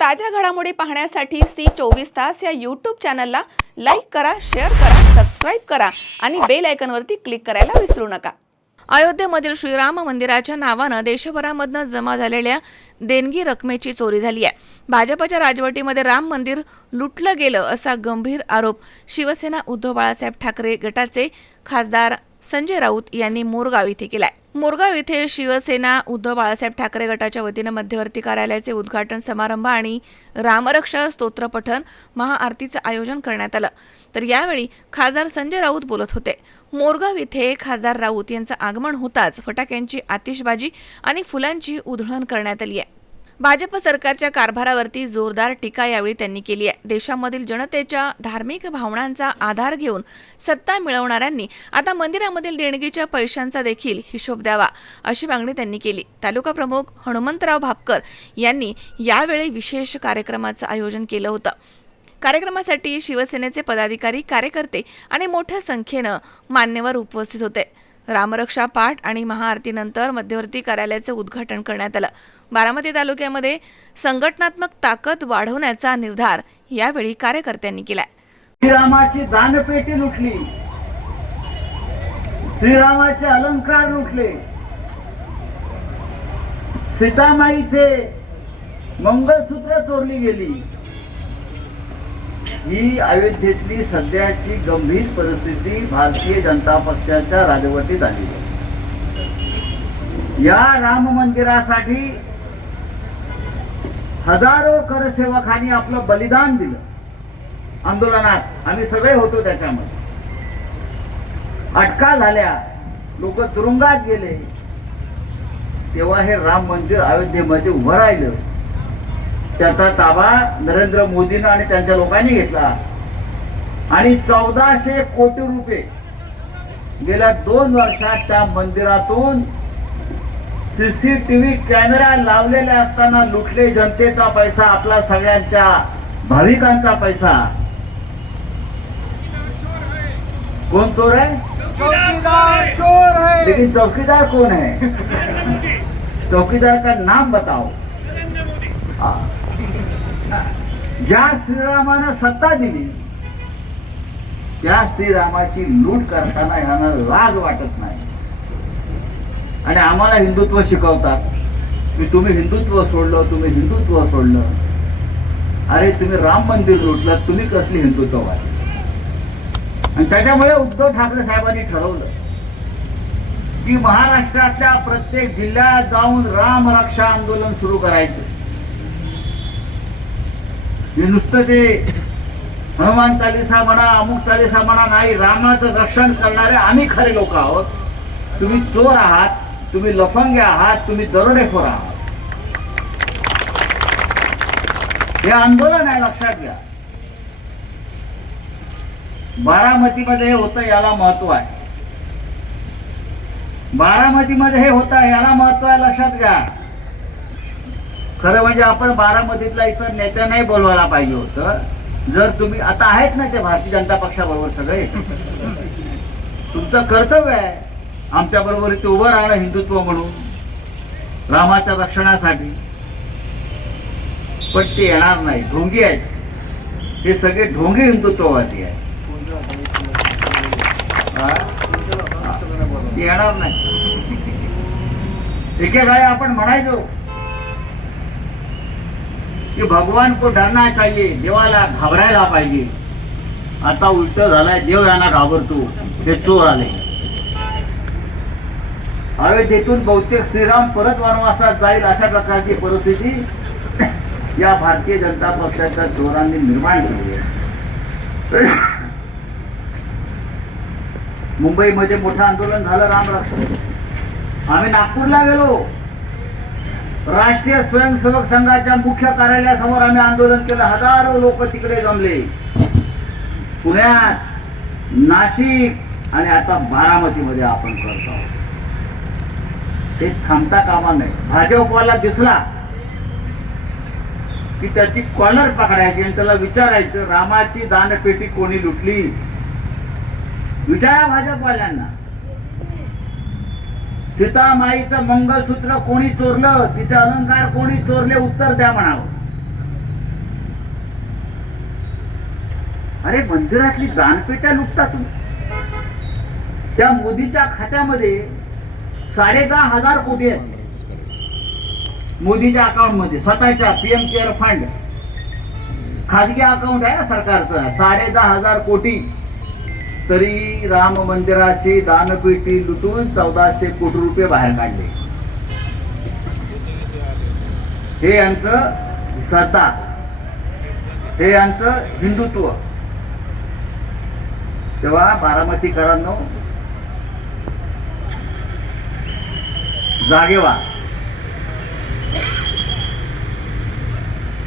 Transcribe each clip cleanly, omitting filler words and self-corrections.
ताज्या घडामोडी पाहण्यासाठी सी24 तास या यूट्यूब चॅनलला लाईक करा, शेअर करा, सबस्क्राईब करा आणि बेल आयकॉनवरती क्लिक करायला विसरू नका। अयोध्येमधील श्रीराम मंदिराच्या नावानं देशभरामधनं जमा झालेल्या देणगी रकमेची चोरी झाली आहे। भाजपच्या राजवटीमध्ये राम मंदिर लुटलं गेलं असा गंभीर आरोप शिवसेना उद्धव बाळासाहेब ठाकरे गटाचे खासदार संजय राऊत यांनी मोरगाव येथे केलाय। मोरगाव येथे शिवसेना उद्धव बाळासाहेब ठाकरे गटाच्या वतीने मध्यवर्ती कार्यालयाचे उद्घाटन समारंभ आणि रामरक्षा स्तोत्र पठण महाआरतीचं आयोजन करण्यात आलं। तर यावेळी खासदार संजय राऊत बोलत होते। मोरगाव येथे खासदार राऊत यांचं आगमन होताच फटाक्यांची आतिषबाजी आणि फुलांची उधळण करण्यात आली आहे। भाजप सरकारच्या कारभारावरती जोरदार टीका यावेळी त्यांनी केली आहे। देशामधील जनतेच्या धार्मिक भावनांचा आधार घेऊन सत्ता मिळवणाऱ्यांनी आता मंदिरामधील देणगीच्या पैशांचा देखील हिशोब द्यावा अशी मागणी त्यांनी केली। तालुका प्रमुख हनुमंतराव भापकर यांनी यावेळी विशेष कार्यक्रमाचं आयोजन केलं होतं। कार्यक्रमासाठी शिवसेनेचे पदाधिकारी, कार्यकर्ते आणि मोठ्या संख्येनं मान्यवर उपस्थित होते। रामरक्षा पाठ आणि महाआरतीनंतर मध्यवर्ती कार्यालयाचे उद्घाटन करण्यात आलं। बारामती तालुक्यामध्ये संघटनात्मक ताकद वाढवण्याचा निर्धार यावेळी कार्यकर्त्यांनी केलाय। श्रीरामाची दानपेटी लुटली, श्रीरामाचे अलंकार लुटले, सीतामाईचे मंगळसूत्र चोरली गेली। ही अयोध्येतली सध्याची गंभीर परिस्थिती भारतीय जनता पक्षाच्या राजवटीत आली आहे। या राम मंदिरासाठी हजारो करसेवकांनी आपलं बलिदान दिलं। आंदोलनात आम्ही सगळे होतो, त्याच्यामध्ये अटका झाल्या, लोक तुरुंगात गेले, तेव्हा हे राम मंदिर अयोध्येमध्ये उभं राहिलं। त्याचा ताबा नरेंद्र मोदींनी आणि त्यांच्या लोकांनी घेतला आणि 1400 कोटी रुपये गेल्या 2 वर्षात त्या मंदिरातून सीसीटीव्ही कॅमेरा लावलेले असताना लुटले। जनतेचा पैसा, आपला सगळ्यांच्या भाविकांचा पैसा। कौन चोर है? चौकीदार चोर है। लेकिन चौकीदार कौन है? चौकीदार का नाम बताओ। ज्या श्रीरामानं सत्ता दिली त्या श्रीरामाची लूट करताना यांना लाज वाटत नाही आणि आम्हाला हिंदुत्व शिकवतात की तुम्ही हिंदुत्व सोडलं, तुम्ही हिंदुत्व सोडलं। अरे तुम्ही राम मंदिर लुटलं, तुम्ही कसली हिंदुत्ववादी? आणि त्याच्यामुळे उद्धव ठाकरे साहेबांनी ठरवलं की महाराष्ट्रातल्या प्रत्येक जिल्ह्यात जाऊन राम रक्षा आंदोलन सुरू करायचं। हे नुसतं ते हनुमान चालीसा म्हणा, अमुक चालीसा म्हणा नाही, रामाचं रक्षण करणारे आम्ही खरे लोक आहोत। तुम्ही चोर आहात, तुम्ही लफंगे आहात, तुम्ही दरोडेखोर आहात। हे आंदोलन आहे, लक्षात घ्या। बारामतीमध्ये हे होतं, याला महत्व आहे। बारामतीमध्ये हे होतं, याला महत्व आहे, लक्षात घ्या। खरं म्हणजे आपण बारामतीतला इतर नेत्या नाही बोलवायला पाहिजे होतं। जर तुम्ही आता आहेत ना ते भारतीय जनता पक्षाबरोबर सगळे, तुमचं कर्तव्य आहे आमच्या बरोबर इथे उभं राहणं हिंदुत्व म्हणून, रामाच्या रक्षणासाठी। पण ते येणार नाही, ढोंगी आहेत हे सगळे, ढोंगी हिंदुत्ववादी आहेत। ते येणार नाही। एकेकाळी आपण म्हणायचो कि भगवान को डरना चाहिए, देवाला घाबरायला पाहिजे। आता उलट झालाय, देव यांना घाबरतो, ते चोर आले। अयोध्येतून बहुतेक श्रीराम परत वनवासात जाईल अशा प्रकारची परिस्थिती या भारतीय जनता पक्षाच्या चोरांनी निर्माण केली आहे। मुंबईमध्ये मोठं आंदोलन झालं रामरक्षा। आम्ही नागपूरला गेलो, राष्ट्रीय स्वयंसेवक संघाच्या मुख्य कार्यालयासमोर आम्ही आंदोलन केलं। हजारो लोक तिकडे जमले। पुण्यात, नाशिक आणि आता बारामतीमध्ये आपण करतो। हे थांबता कामा नये। भाजपवाला दिसला की त्याची कॉलर पकडायची आणि त्याला विचारायचं रामाची दानपेटी कोणी लुटली? विचारा भाजपवाल्यांना। सीतामाईचं मंगळसूत्र कोणी चोरलं, तिचे अलंकार कोणी चोरले, उत्तर द्या म्हणावं। अरे मंदिरातली दानपेट्या लुटता तुम्ही. त्या मोदीच्या खात्यामध्ये 10,500 कोटी आहेत मोदीच्या अकाउंट मध्ये, स्वतःच्या पीएम केअर फंड खाजगी अकाउंट आहे ना सरकारचं, 10,500 कोटी. तरी राम मंदिराची दानपेटी लुटून 1400 कोटी रुपये बाहेर काढले. हे यांचं श्रद्धा, हे यांचं हिंदुत्व. तेव्हा बारामतीकरांनो जागे व्हा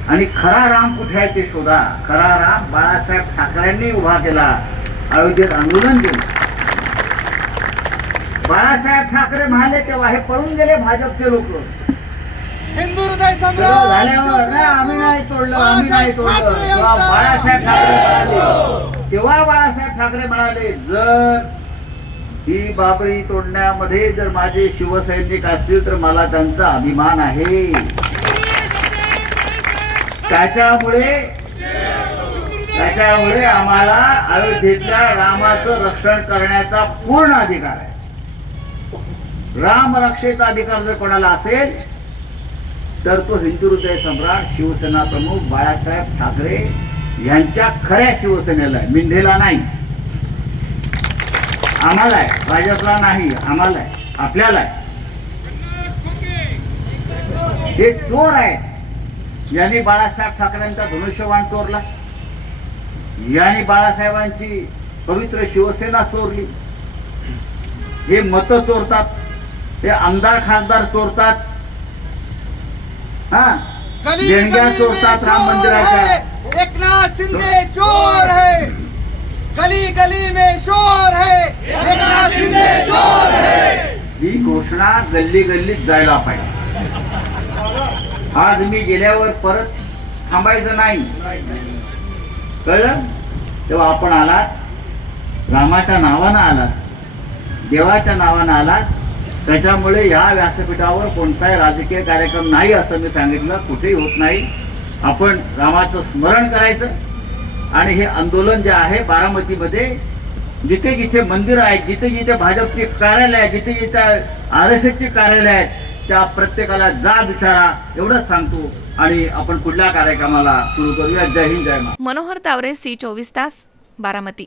आणि खरा राम कुठे आहे ते शोधा. खरा राम बाळासाहेब ठाकरेंनी उभा केला, अयोध्येत आंदोलन केलं. बाळासाहेब ठाकरे म्हणाले तेव्हा हे पळून गेले भाजपचे लोक. हिंदू हृदय झाल्यावर नाही आम्ही नाही तोडलं, आम्ही नाही तोडलं. तेव्हा बाळासाहेब ठाकरे म्हणाले, तेव्हा बाळासाहेब ठाकरे म्हणाले जर ही बाबरी तोडण्यामध्ये जर माझे शिवसैनिक असतील तर मला त्यांचा अभिमान आहे. त्याच्यामुळे आम्हाला अयोध्येतल्या रामाचं रक्षण करण्याचा पूर्ण अधिकार आहे. राम रक्षेचा अधिकार जर कोणाला असेल तर तो हिंदू हृदय सम्राट शिवसेना प्रमुख बाळासाहेब ठाकरे यांच्या खऱ्या शिवसेनेला आहे, मिंढेला नाही. आम्हाला आहे, भाजपला नाही, आम्हाला आहे, आपल्याला आहे. हे चोर आहेत. यांनी बाळासाहेब ठाकरेंचा धनुष्यबाण चोरला, यांनी बाळासाहेबांची पवित्र शिवसेना चोरली. हे मतं चोरतात, हे आमदार खासदार चोरतात, हा देणग्या चोरतात राम मंदिराच्या. एकनाथ शिंदे चोर है, गली गली में शोर है, एकनाथ शिंदे चोर है. ही घोषणा गल्ली गल्लीत जायला पाहिजे. आज मी गेल्यावर परत थांबायचं नाही, कळलं. तेव्हा आपण आलात, रामाच्या नावानं आलात, देवाच्या नावानं आलात. त्याच्यामुळे या व्यासपीठावर कोणताही राजकीय कार्यक्रम नाही असं मी सांगितलं, कुठेही होत नाही. आपण रामाचं स्मरण करायचं आणि हे आंदोलन जे आहे बारामतीमध्ये जिथे जिथे मंदिर आहेत, जिथे जिथे भाजपची कार्यालय आहेत, जिथे जिथे RSSची कार्यालय आहेत, त्या प्रत्येकाला जाब विचारा एवढंच सांगतो आणि आपण पुढल्या कार्यक्रमाला सुरू करूया. जय हिंद, जय महाराष्ट्र. मनोहर तावरे, C24 तास, बारामती.